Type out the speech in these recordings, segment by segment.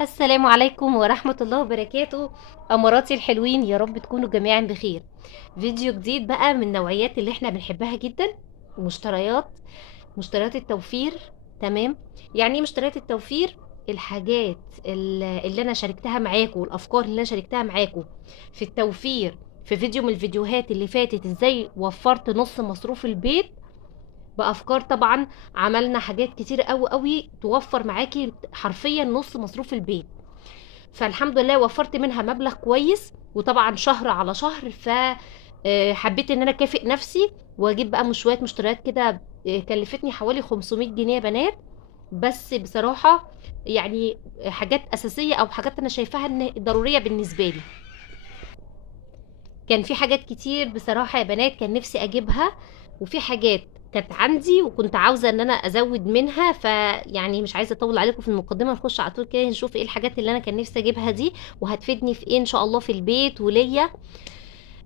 السلام عليكم ورحمة الله وبركاته. أماراتي الحلوين، يا رب تكونوا جميعا بخير. فيديو جديد بقى من النوعيات اللي احنا بنحبها جدا. مشتريات التوفير. تمام. يعني ايه مشتريات التوفير؟ الحاجات اللي انا شاركتها معاكم، والافكار اللي انا شاركتها معاكم في التوفير. في فيديو من الفيديوهات اللي فاتت، ازاي وفرت نص مصروف البيت بافكار طبعا. عملنا حاجات كتير قوي قوي توفر معاكي حرفيا نص مصروف البيت. فالحمد لله وفرت منها مبلغ كويس، وطبعا شهر على شهر. ف حبيت ان انا اكافئ نفسي واجيب بقى شويه مشتريات كده. كلفتني حوالي 500 جنيه يا بنات. بس بصراحه يعني حاجات اساسيه او حاجات انا شايفاها ان ضروريه بالنسبه لي. كان في حاجات كتير بصراحة يا بنات كان نفسي اجيبها، وفي حاجات كانت عندي وكنت عاوزة ان انا ازود منها. فيعني مش عايزة اطول عليكم في المقدمة، نخش على طول كده نشوف ايه الحاجات اللي انا كان نفسي اجيبها دي، وهتفيدني في ايه ان شاء الله في البيت وليا.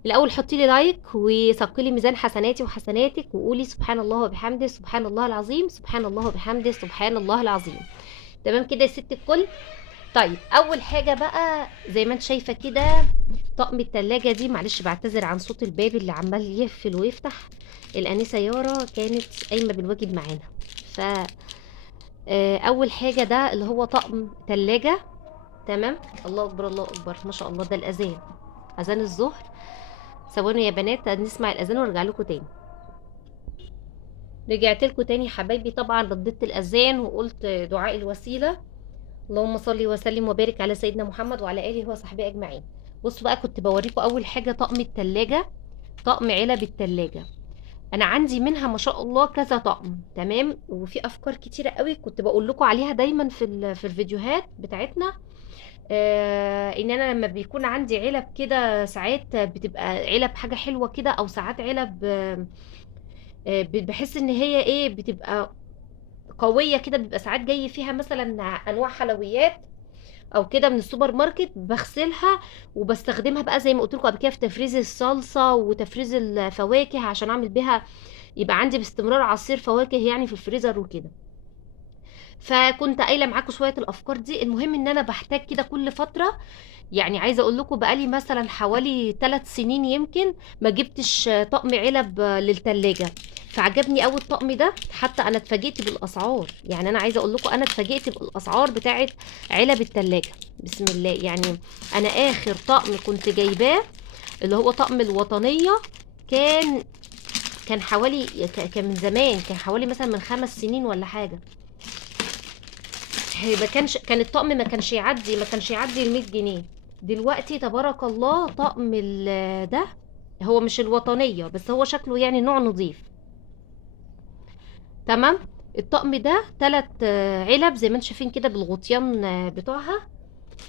الاول حطي لي لايك وثقلي ميزان حسناتي وحسناتك، وقولي سبحان الله وبحمده سبحان الله العظيم، سبحان الله وبحمده سبحان الله العظيم. تمام كده يا ست الكل. طيب اول حاجه بقى زي ما انت شايفه كده، طقم التلاجة دي. معلش بعتذر عن صوت الباب اللي عمال يقفل ويفتح. الانسه يارا كانت قايمه بالواجب معانا. ف اول حاجه ده اللي هو طقم تلاجة. تمام. الله اكبر الله اكبر ما شاء الله، ده الاذان، اذان الظهر. ثواني يا بنات نسمع الاذان وارجع لكم تاني. رجعت لكم تاني حبايبي. طبعا رددت الاذان وقلت دعاء الوسيله. اللهم صل وسلم وبارك على سيدنا محمد وعلى اله وصحبه اجمعين. بصوا بقى، كنت بوريكم اول حاجه طقم التلاجة. طقم علب التلاجة. انا عندي منها ما شاء الله كذا طقم. تمام. وفي افكار كتيره قوي كنت بقول لكم عليها دايما في الفيديوهات بتاعتنا. ان انا لما بيكون عندي علب كده ساعات بتبقى علب حاجه حلوه كده، او ساعات علب بحس ان هي ايه بتبقى قويه كده. بيبقى ساعات جاي فيها مثلا انواع حلويات او كده من السوبر ماركت، بغسلها وبستخدمها بقى زي ما قلت لكم قبل كده في تفريز الصلصه وتفريز الفواكه عشان اعمل بيها، يبقى عندي باستمرار عصير فواكه يعني في الفريزر وكده. فكنت قايله معاكم شويه الافكار دي. المهم ان انا بحتاج كده كل فتره. يعني عايزه اقول لكم بقالي مثلا حوالي 3 سنين يمكن ما جبتش طقم علب للتلاجة. فعجبني قوي الطقم ده. حتى انا اتفاجئت بالاسعار. يعني انا عايزه اقول لكم انا اتفاجئت بالاسعار بتاعه علب التلاجة. بسم الله يعني. انا اخر طقم كنت جايباه اللي هو طقم الوطنيه. كان كان حوالي كان من زمان، كان حوالي مثلا من 5 سنين ولا حاجه. هي ما كانش كان الطقم ما كانش يعدي ال 100 جنيه. دلوقتي تبارك الله طقم ده هو مش الوطنية، بس هو شكله يعني نوع نظيف. تمام. الطقم ده 3 علب زي ما انتم شايفين كده بالغطيان بتوعها.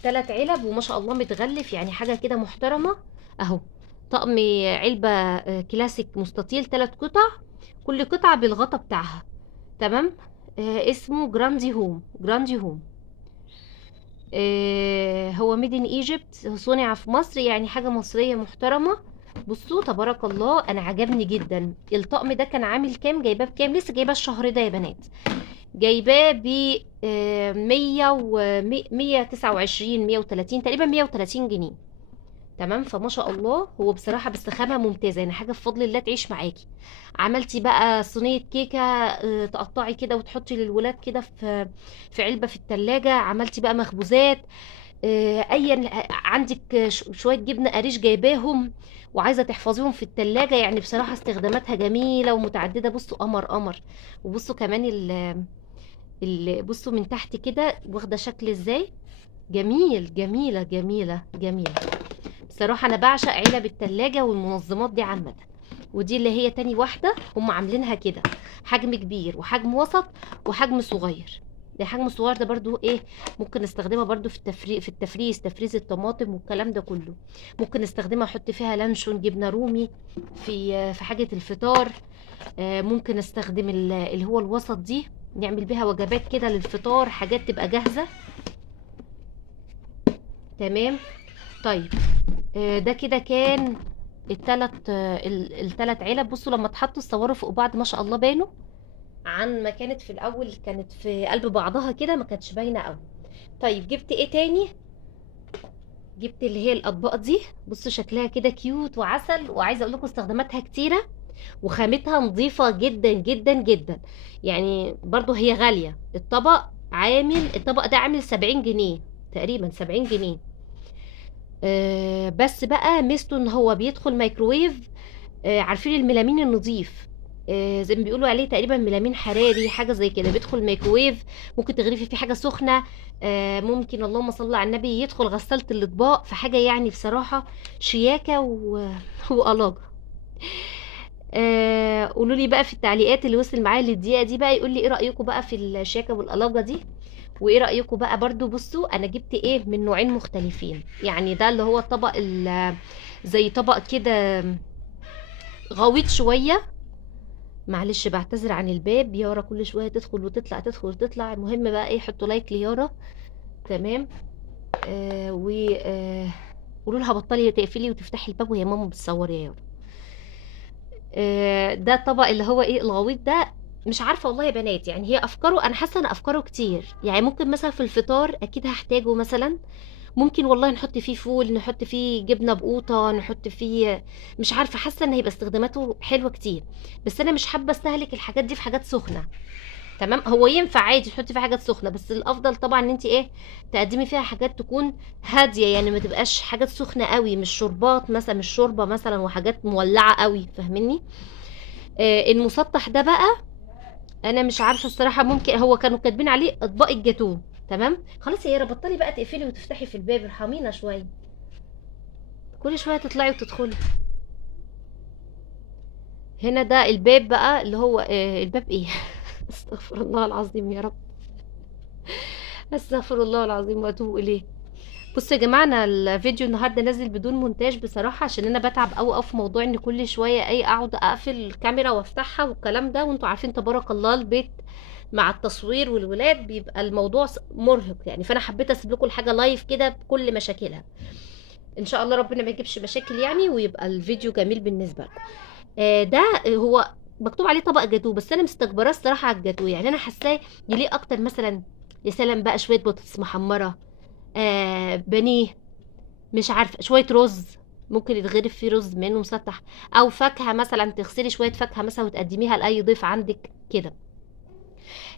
3 علب وما شاء الله متغلف، يعني حاجة كده محترمة. اهو. طقم علبة كلاسيك مستطيل 3 قطع. كل قطعة بالغطا بتاعها. تمام. اسمه جراندي هوم، جراندي هوم. هو ميد ان ايجيبت، صنع في مصر، يعني حاجة مصرية محترمة. بصوا تبارك الله، انا عجبني جدا. الطقم ده كان عامل كام؟ جايباه بكام؟ لسه جايباه الشهر ده يا بنات. جايباه ب 100 و 129 130 تقريبا 130 جنيه. تمام. فما شاء الله هو بصراحة بس خامة ممتازة، يعني حاجة بفضل الله تعيش معاكي. عملتي بقى صينية كيكة تقطعي كده وتحطي للولاد كده في علبة في التلاجة. عملتي بقى مخبوزات. ايا عندك شويه جبنه قريش جايباهم وعايزه تحفظيهم في التلاجة. يعني بصراحه استخداماتها جميله ومتعدده. بصوا قمر قمر. وبصوا كمان بصوا من تحت كده واخده شكل ازاي. جميل، جميله جميله جميله. بصراحه انا بعشق علب التلاجة والمنظمات دي عامه. ودي اللي هي تاني واحده هم عاملينها كده. حجم كبير وحجم وسط وحجم صغير. الحجم الصغير ده برضو ايه، ممكن نستخدمها برضو في التفريز، تفريز الطماطم والكلام ده كله. ممكن نستخدمها احط فيها لانشون جبنه رومي في حاجه الفطار. ممكن استخدم اللي هو الوسط دي، نعمل بيها وجبات كده للفطار، حاجات تبقى جاهزه. تمام. طيب. ده كده كان التلات علب. بصوا لما اتحطوا الصوروا فوق بعض ما شاء الله بانوا عن ما كانت في الاول. كانت في قلب بعضها كده ما كانتش باينه قوي. طيب جبت ايه تاني؟ جبت اللي هي الاطباق دي، بصوا شكلها كده كيوت وعسل، وعايزه اقول لكم استخداماتها كتيره وخامتها نظيفه جدا جدا جدا. يعني برضو هي غاليه. الطبق ده عامل 70 جنيه، تقريبا 70 جنيه. بس بقى ميزته ان هو بيدخل مايكرويف. عارفين الميلامين النظيف؟ زي ما بيقولوا عليه تقريبا ميلامين حراري، حاجه زي كده، بيدخل مايكرويف. ممكن تغرفي فيه حاجه سخنه. ممكن اللهم صل على النبي يدخل غسالة الاطباق، في حاجه يعني بصراحه شياكه وألاجة. قولوا لي بقى في التعليقات اللي وصل معايا للدقيقه دي بقى، يقول لي ايه رايكم بقى في الشياكه والألاجة دي. وايه رايكم بقى برضو؟ بصوا انا جبت ايه من نوعين مختلفين. يعني ده اللي هو الطبق زي طبق كده غويط شويه. معلش بعتذر عن الباب، يارا كل شويه تدخل وتطلع تدخل وتطلع. المهم بقى ايه، حطوا لايك ليارا. تمام. و قولوا لها بطلي تقفلي وتفتحي الباب وهي ماما بتصور يا يارا. ده الطبق اللي هو ايه الغويط ده. مش عارفه والله يا بنات، يعني هي افكاره، انا حاسه ان افكاره كتير. يعني ممكن مثلا في الفطار اكيد هحتاجه مثلا. ممكن والله نحط فيه فول، نحط فيه جبنه بقوطه، نحط فيه، مش عارفه، حاسه ان هيبقى استخداماته حلوه كتير. بس انا مش حابه استهلك الحاجات دي في حاجات سخنه. تمام. هو ينفع عادي تحطي فيها حاجات سخنه، بس الافضل طبعا ان انت ايه، تقدمي فيها حاجات تكون هاديه. يعني ما تبقاش حاجات سخنه قوي، مش شوربات مثلا، مش شوربه مثلا وحاجات مولعه قوي، فاهميني؟ المسطح ده بقى، انا مش عارفه الصراحه. ممكن هو كانوا كاتبين عليه اطباق الجاتوه. تمام. خلاص يا يارا بطلي بقى تقفلي وتفتحي في الباب، ارحمينا شويه. كل شويه تطلعي وتدخلي. هنا ده الباب بقى اللي هو الباب ايه استغفر الله العظيم يا رب. استغفر الله العظيم واتوب اليه. بصوا يا جماعه، انا الفيديو النهارده نازل بدون مونتاج بصراحه، عشان انا بتعب قوي في موضوع ان كل شويه اي اقعد اقفل الكاميرا وافتحها والكلام ده. وانتوا عارفين تبارك الله البيت مع التصوير والولاد بيبقى الموضوع مرهق يعني. فانا حبيت اسيب لكم الحاجه لايف كده بكل مشاكلها. ان شاء الله ربنا ما يجيبش مشاكل يعني، ويبقى الفيديو جميل بالنسبه لكم. ده هو مكتوب عليه طبق جاتوه، بس انا مستكبراه الصراحه على الجاتوه. يعني انا حاساه يليق اكتر مثلا، يا سلام بقى شويه بطاطس محمره، بانيه، مش عارفه، شويه رز. ممكن يتغرف فيه رز منه مسطح، او فاكهه مثلا، تغسلي شويه فاكهه مثلا وتقدميها لاي ضيف عندك كده.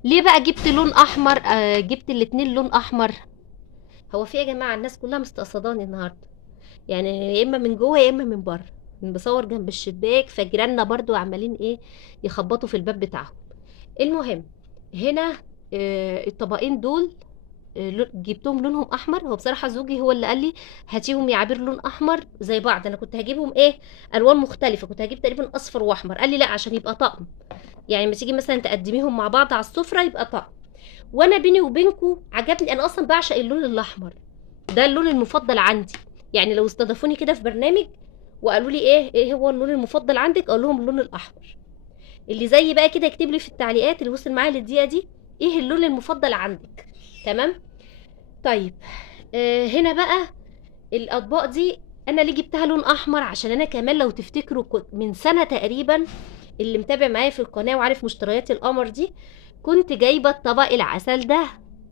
ليه بقى جبت لون احمر؟ جبت الاتنين لون احمر. هو في يا جماعه الناس كلها مستقصداني النهارده. يعني يا اما من جوه يا اما من بره. بصور جنب الشباك، فجيراننا برضو عمالين ايه، يخبطوا في الباب بتاعهم. المهم، هنا الطبقين دول جبتهم لونهم احمر. هو بصراحه زوجي هو اللي قال لي هاتيهم يا عبير لون احمر زي بعض. انا كنت هجيبهم ايه، الوان مختلفه، كنت هجيب تقريبا اصفر واحمر. قال لي لا، عشان يبقى طقم. يعني لما تيجي مثلا تقدميهم مع بعض على السفره يبقى طقم. وانا بيني وبينكم عجبني، انا اصلا بعشق اللون الاحمر. ده اللون المفضل عندي. يعني لو استضافوني كده في برنامج وقالوا لي ايه هو اللون المفضل عندك، اقول لهم اللون الاحمر. اللي زي بقى كده يكتب لي في التعليقات اللي وصل معايا للدقيقه دي، ايه اللون المفضل عندك. تمام. طيب. هنا بقى الاطباق دي انا ليه جبتها لون احمر؟ عشان انا كمان لو تفتكروا كنت من سنه تقريبا، اللي متابع معايا في القناه وعارف مشتريات القمر دي، كنت جايبه الطبق العسل ده.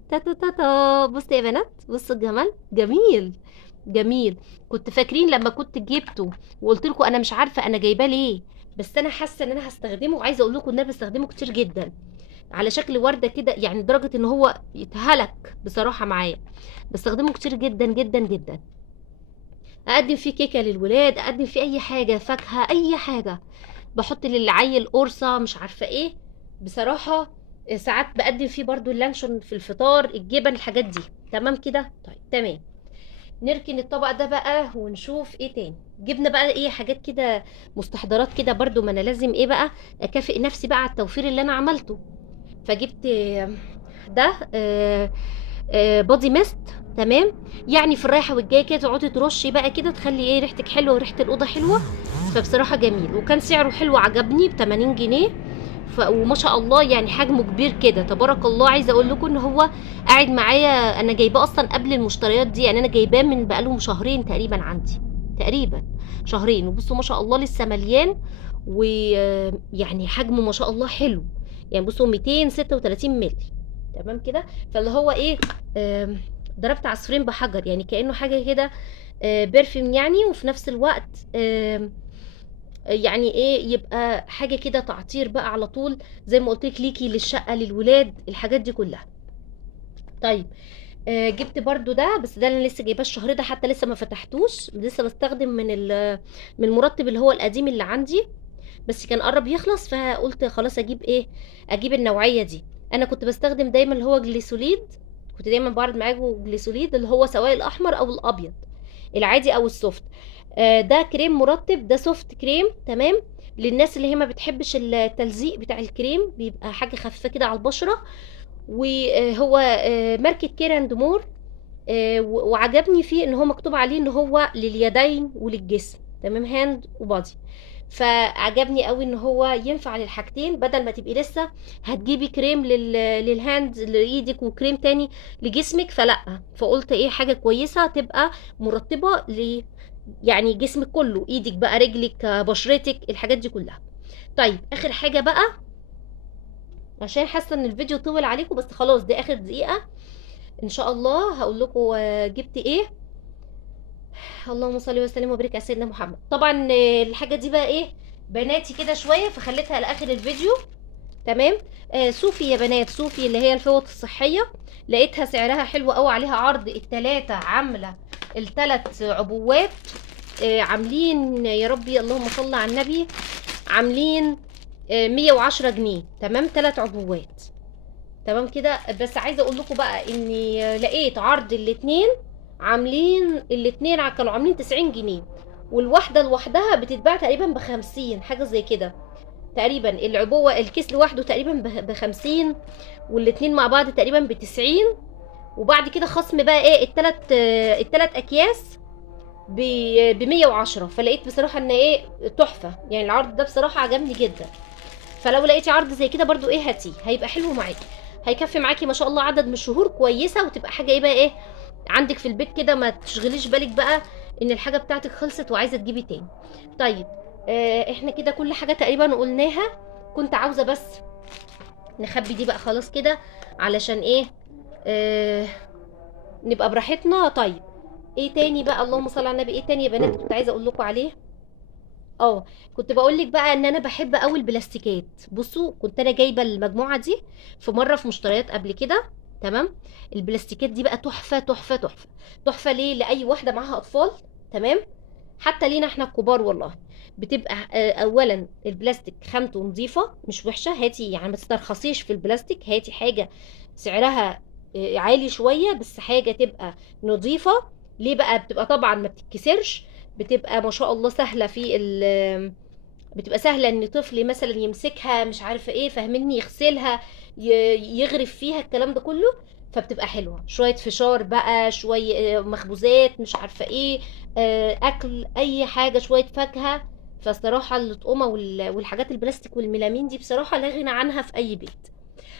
تا تا تا تا. بصوا يا بنات، بصوا الجمال، جميل جميل. كنت فاكرين لما كنت جبته وقلت لكم انا مش عارفه انا جايباه ليه، بس انا حاسه ان انا هستخدمه. وعايزه اقول لكم ان انا بستخدمه كتير جدا، على شكل ورده كده، يعني لدرجه ان هو يتهلك بصراحه معايا. بستخدمه كتير جدا جدا جدا. اقدم فيه كيكه للولاد، اقدم فيه اي حاجه، فاكهه، اي حاجه. بحط للعيل قرصه، مش عارفه ايه. بصراحه ساعات بقدم فيه برضو اللانشون في الفطار، الجبن، الحاجات دي. تمام كده. طيب تمام. نركن الطبق ده بقى ونشوف ايه تاني. جبنا بقى ايه حاجات كده، مستحضرات كده برضو. ما انا لازم ايه بقى، اكافئ نفسي بقى على التوفير اللي انا عملته. فجبت ده بودي ميست. تمام. يعني في الرايحه والجايه كده تقعدي ترشي بقى كده، تخلي ايه ريحتك حلوه وريحه الاوضه حلوه. فبصراحه جميل، وكان سعره حلو، عجبني ب 80 جنيه. وما شاء الله يعني حجمه كبير كده، تبارك الله. عايزه اقول لكم ان هو قاعد معايا، انا جايباه اصلا قبل المشتريات دي. يعني انا جايباه من بقالهم شهرين تقريبا عندي، تقريبا شهرين. وبصوا ما شاء الله لسه مليان، ويعني حجمه ما شاء الله حلو. يعني بصوا 236 مللي. تمام كده. فاللي هو ايه، ضربت عصفورين بحجر، يعني كأنه حاجة كده برفيوم يعني، وفي نفس الوقت يعني ايه، يبقى حاجة كده تعطير بقى على طول، زي ما قلت لك ليكي للشقة للولاد الحاجات دي كلها. طيب جبت برضو ده، بس ده انا لسه جايباه الشهر ده، حتى لسه ما فتحتوش، لسه بستخدم من المرطب اللي هو القديم اللي عندي، بس كان قرب يخلص، فقلت خلاص اجيب ايه، اجيب النوعيه دي. انا كنت بستخدم دايما اللي هو جليسوليد، كنت دايما بعرض معاكم جليسوليد اللي هو سواء الاحمر او الابيض، العادي او السوفت. ده كريم مرطب، ده سوفت كريم تمام، للناس اللي هي ما بتحبش التلزيق بتاع الكريم، بيبقى حاجه خفيفه كده على البشره. وهو ماركة كير اند مور، وعجبني فيه ان هو مكتوب عليه ان هو لليدين وللجسم، تمام، هاند وبادي. فعجبني قوي ان هو ينفع للحاجتين، بدل ما تبقي لسه هتجيبي كريم للهاند لايدك وكريم تاني لجسمك، فلا، فقلت ايه حاجة كويسة تبقى مرطبة يعني جسمك كله، ايدك بقى، رجلك، بشرتك، الحاجات دي كلها. طيب اخر حاجة بقى، عشان حاسة ان الفيديو طول عليكم، بس خلاص دي اخر دقيقة ان شاء الله هقول لكم جبت ايه. اللهم صل وسلم وبارك على سيدنا محمد. طبعا الحاجه دي بقى ايه، بناتي كده شويه، فخليتها لاخر الفيديو. تمام. صوفي يا بنات، صوفي اللي هي الفوط الصحيه، لقيتها سعرها حلو قوي، عليها عرض التلاته، عامله التلات عبوات عاملين يا ربي اللهم صل على النبي، عاملين 110 جنيه، تمام، تلات عبوات، تمام كده. بس عايزه اقول لكم بقى اني لقيت عرض الاتنين، عاملين الاتنين كانوا عاملين 90 جنيه، والواحده لوحدها بتتباع تقريبا ب50 حاجه زي كده، تقريبا العبوه الكيس لوحده تقريبا ب50، والاتنين مع بعض تقريبا ب90. وبعد كده خصم بقى ايه، التلات اكياس ب110. فلقيت بصراحه ان ايه، تحفه يعني، العرض ده بصراحه عجبني جدا. فلو لقيتي عرض زي كده برضو ايه، هاتيه، هيبقى حلو معاكي، هيكفي معاكي ما شاء الله عدد من الشهور كويسه، وتبقى حاجه ايه بقى ايه عندك في البيت كده، ما تشغليش بالك بقى ان الحاجه بتاعتك خلصت وعايزه تجيبي تاني. طيب احنا كده كل حاجه تقريبا قلناها. كنت عاوزه بس نخبي دي بقى خلاص كده، علشان ايه نبقى براحتنا. طيب ايه تاني بقى، اللهم صل على النبي، ايه تاني يا بنات كنت عايزه اقول لكم عليه. كنت بقول لك بقى ان انا بحب قوي البلاستيكات. بصوا كنت انا جايبه المجموعه دي في مره في مشتريات قبل كده، تمام. البلاستيكات دي بقى تحفه تحفه تحفه تحفه، ليه؟ لاي واحده معاها اطفال، تمام، حتى لينا احنا الكبار والله. بتبقى اولا البلاستيك خامته نظيفه مش وحشه، هاتي يعني ما تسترخصيش في البلاستيك، هاتي حاجه سعرها عالي شويه، بس حاجه تبقى نظيفه. ليه بقى؟ بتبقى طبعا ما بتتكسرش، بتبقى ما شاء الله سهله في بتبقى سهله ان طفل مثلا يمسكها، مش عارفه ايه، فاهمني، يغسلها، يغرف فيها الكلام ده كله، فبتبقى حلوه. شويه فشار بقى، شويه مخبوزات، مش عارفه ايه، اكل اي حاجه، شويه فاكهه. فصراحه الطقمه والحاجات البلاستيك والميلامين دي بصراحه لا غنى عنها في اي بيت.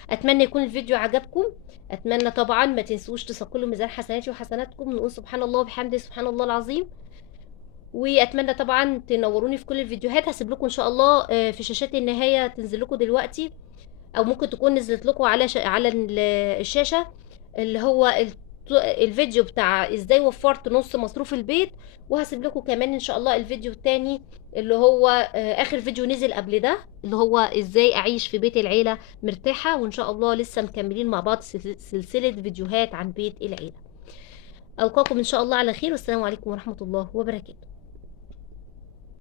اتمنى يكون الفيديو عجبكم. اتمنى طبعا ما تنسوش تثقلوا ميزان حسناتي وحسناتكم، نقول سبحان الله وبحمده سبحان الله العظيم. واتمنى طبعا تنوروني في كل الفيديوهات. هسيب لكم ان شاء الله في شاشات النهايه تنزل لكم دلوقتي، او ممكن تكون نزلت لكم على الشاشه، اللي هو الفيديو بتاع ازاي وفرت نص مصروف البيت. وهسيب لكم كمان ان شاء الله الفيديو التاني اللي هو اخر فيديو نزل قبل ده، اللي هو ازاي اعيش في بيت العيله مرتاحه. وان شاء الله لسه مكملين مع بعض سلسله فيديوهات عن بيت العيله. القاكم ان شاء الله على خير، والسلام عليكم ورحمه الله وبركاته.